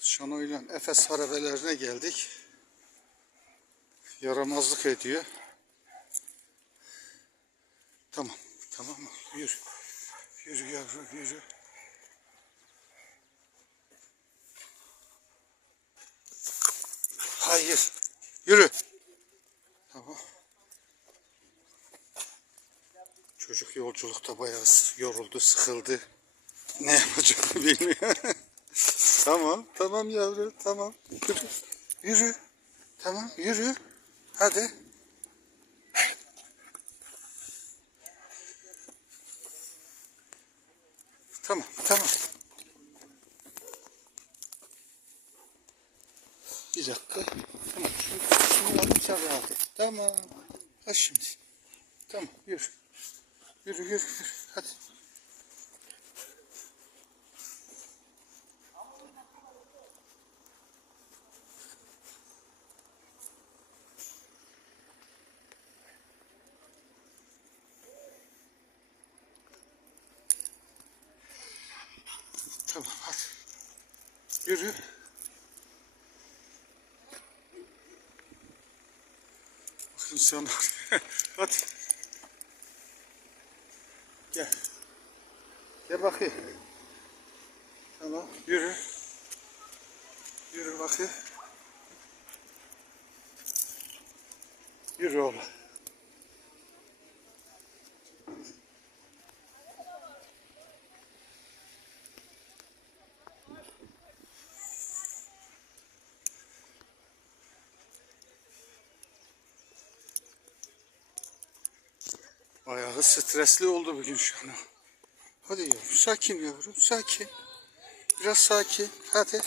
Şanoyla Efes harabelerine geldik. Yaramazlık ediyor. Tamam. Tamam mı? Yürü. Yürü yavrum yürü. Hayır. Yürü. Tamam. Çocuk yolculukta bayağı yoruldu, sıkıldı. Ne yapacağını bilmiyor. Tamam, tamam yavru, tamam. Yürü. Tamam, yürü. Hadi. Tamam, tamam. Bir dakika. Tamam, şunu, şunu sen rahat et. Tamam. Ha şimdi. Tamam, yürü. Yürü, yürü, yürü. Hadi. Tamam hadi. Yürü. Bakın sana. hadi. Gel. Gel bakayım. Tamam yürü. Yürü bakayım. Yürü oğlum. Bayağı stresli oldu bugün şu an. Hadi yavrum sakin yavrum sakin. Biraz sakin hadi.